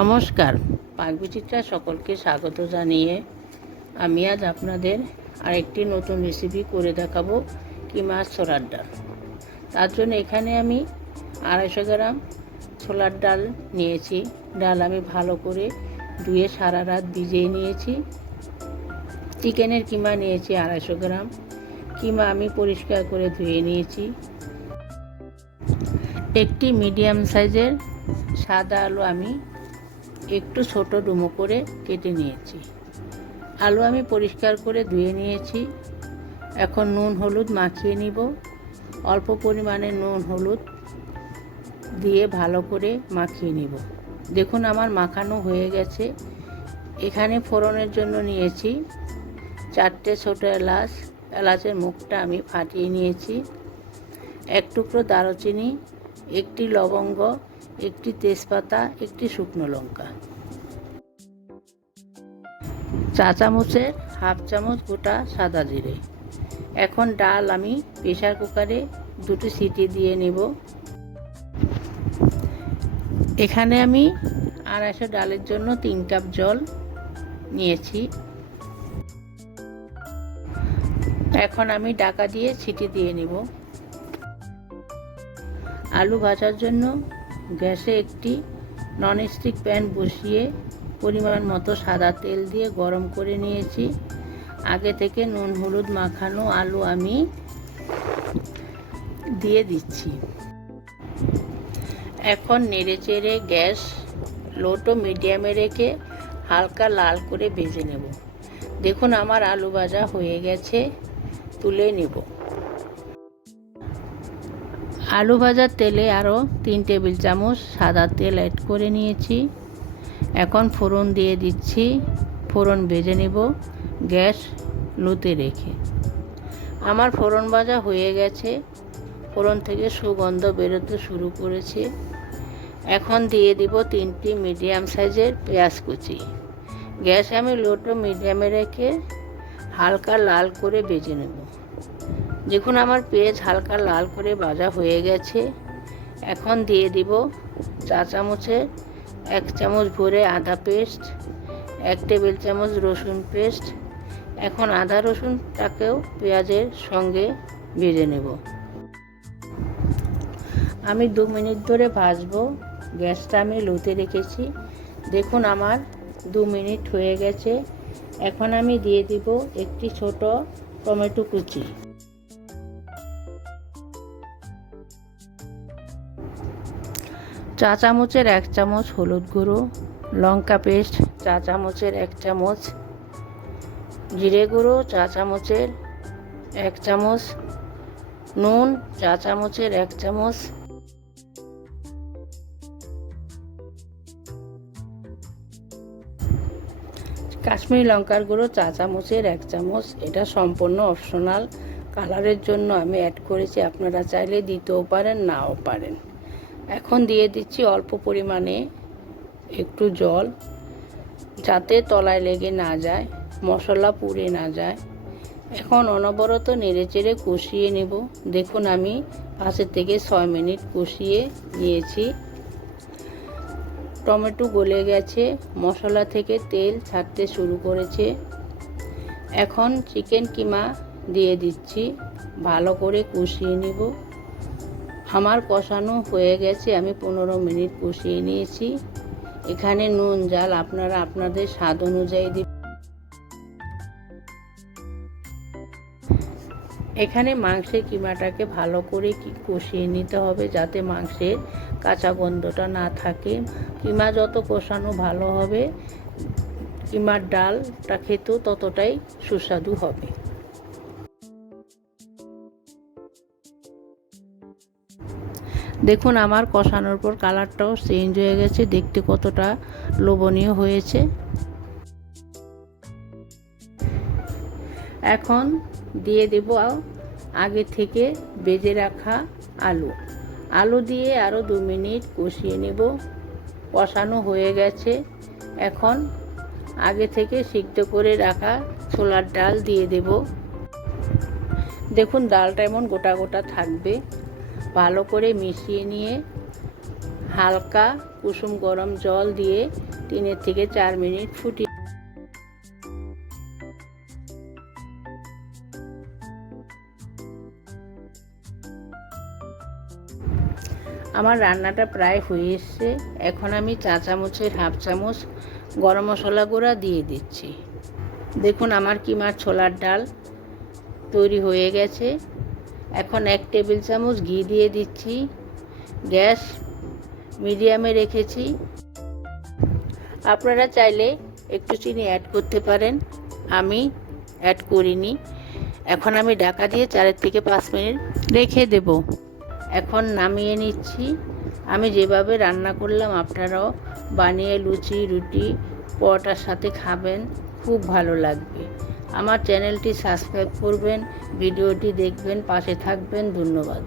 নমস্কার, পাকবিচিত্রা সকলকে স্বাগত জানিয়ে আমি আজ আপনাদের আরেকটি নতুন রেসিপি করে দেখাবো কিমা ছোলার ডাল। তার জন্য এখানে আমি 250 গ্রাম ছোলার ডাল নিয়েছি। ডাল আমি ভালো করে ধুয়ে সারা রাত ভিজিয়ে নিয়েছি। চিকেনের কিমা নিয়েছি 250 গ্রাম। কিমা আমি পরিষ্কার করে ধুয়ে নিয়েছি। একটি মিডিয়াম সাইজের সাদা আলু আমি একটু ছোট ডুমো করে কেটে নিয়েছি। আলু আমি পরিষ্কার করে ধুয়ে নিয়েছি। এখন নুন হলুদ মাখিয়ে নিব। অল্প পরিমাণে নুন হলুদ দিয়ে ভালো করে মাখিয়ে নিব। দেখুন আমার মাখানো হয়ে গেছে। এখানে ফোড়নের জন্য নিয়েছি 4টে ছোট এলাচ। এলাচের মুখটা আমি ফাটিয়ে নিয়েছি। 1 টুকরো দারুচিনি, 1টি লবঙ্গ, 1টি তেজপাতা, 1টি শুকনো লঙ্কা, চা চামচের হাফ চামচ গোটা সাদা জিরে। এখন ডাল আমি প্রেসার কুকারে 2টি সিটি দিয়ে নেব। এখানে আমি 250 ডালের জন্য 3 কাপ জল নিয়েছি। এখন আমি ঢাকা দিয়ে সিটি দিয়ে নেব। আলু ভাজার জন্য গ্যাসে একটি ননস্টিক প্যান বসিয়ে পরিমাণ মতো সাদা তেল দিয়ে গরম করে নিয়েছি। আগে থেকে নুন হলুদ মাখানো আলু আমি দিয়ে দিচ্ছি। এখন নেড়েচেড়ে গ্যাস লো টু মিডিয়ামে রেখে হালকা লাল করে ভেজে নেব। দেখুন আমার আলু ভাজা হয়ে গেছে, তুলে নেব। আলু ভাজার তেলে আরও 3 টেবিল চামচ সাদা তেল অ্যাড করে নিয়েছি। এখন ফোড়ন দিয়ে দিচ্ছি। ফোড়ন ভেজে নেব গ্যাস লোতে রেখে। আমার ফোড়ন ভাজা হয়ে গেছে। ফোড়ন থেকে সুগন্ধ বেরোতে শুরু করেছে। এখন দিয়ে দিব 3টি মিডিয়াম সাইজের পেঁয়াজ কুচি। গ্যাস আমি লো টু মিডিয়ামে রেখে হালকা লাল করে ভেজে নেব। দেখুন আমার পেঁয়াজ হালকা লাল করে ভাজা হয়ে গেছে। এখন দিয়ে দিব চা চামচের 1 চামচ ভরে আদা পেস্ট, 1 টেবিল চামচ রসুন পেস্ট। এখন আদা রসুনটাকেও পেঁয়াজের সঙ্গে ভেজে নেব। আমি 2 মিনিট ধরে ভাজবো। গ্যাসটা আমি লোতে রেখেছি। দেখুন আমার 2 মিনিট হয়ে গেছে। এখন আমি দিয়ে দিব একটি ছোট টমেটো কুচি। চা চামচের 1 চামচ হলুদ গুঁড়ো, লঙ্কা পেস্ট চা চামচের 1 চামচ, জিরে গুঁড়ো চা চামচের 1 চামচ, নুন চা চামচের 1 চামচ, কাশ্মীরি লঙ্কার গুঁড়ো চা চামচের 1 চামচ। এটা সম্পূর্ণ অপশনাল, কালারের জন্য আমি অ্যাড করেছি। আপনারা চাইলে দিতেও পারেন, নাও পারেন। এখন দিয়ে দিচ্ছি অল্প পরিমাণে একটু জল, যাতে তলায় লেগে না যায়, মশলা পুড়ে না যায়। এখন অনবরত নেড়েচেড়ে কষিয়ে নেব। দেখুন আমি 5 থেকে 6 মিনিট কষিয়ে নিয়েছি। টমেটো গলে গেছে, মশলা থেকে তেল ছাড়তে শুরু করেছে। এখন চিকেন কিমা দিয়ে দিচ্ছি। ভালো করে কষিয়ে নেব। আমার কষানো হয়ে গেছে। আমি 15 মিনিট কষিয়ে নিয়েছি। এখানে নুন ঝাল আপনারা আপনাদের স্বাদ অনুযায়ী দিবেন। এখানে মাংসের কিমাটাকে ভালো করে কষিয়ে নিতে হবে, যাতে মাংসের কাঁচা গন্ধটা না থাকে। কিমা যত কষানো ভালো হবে, কিমার ডালটা খেতেও ততটাই সুস্বাদু হবে। দেখুন আমার কষানোর পর কালারটাও চেঞ্জ হয়ে গেছে, দেখতে কতটা লোভনীয় হয়েছে। এখন দিয়ে দেব আগে থেকে ভেজে রাখা আলু দিয়ে আরও 2 মিনিট কষিয়ে নেব। কষানো হয়ে গেছে। এখন আগে থেকে সিদ্ধ করে রাখা ছোলার ডাল দিয়ে দেব। দেখুন ডালটা এমন গোটা গোটা থাকবে। ভালো করে মিশিয়ে নিয়ে হালকা কুসুম গরম জল দিয়ে 3 থেকে 4 মিনিট ফুটিয়ে আমার রান্নাটা প্রায় হয়ে এসছে। এখন আমি চা চামচের হাফ চামচ গরম মশলা গুঁড়া দিয়ে দিচ্ছি। দেখুন আমার কিমার ছোলার ডাল তৈরি হয়ে গেছে। এখন 1 টেবিল চামচ ঘি দিয়ে দিচ্ছি। গ্যাস মিডিয়ামে রেখেছি। আপনারা চাইলে একটু চিনি অ্যাড করতে পারেন, আমি অ্যাড করিনি। এখন আমি ঢাকা দিয়ে 4 থেকে 5 মিনিট রেখে দেব। এখন নামিয়ে নিচ্ছি। আমি যেভাবে রান্না করলাম আপনারাও বানিয়ে লুচি, রুটি, পরোটার সাথে খাবেন, খুব ভালো লাগবে। আমার চ্যানেলটি সাবস্ক্রাইব করবেন, ভিডিওটি দেখবেন, পাশে থাকবেন। ধন্যবাদ।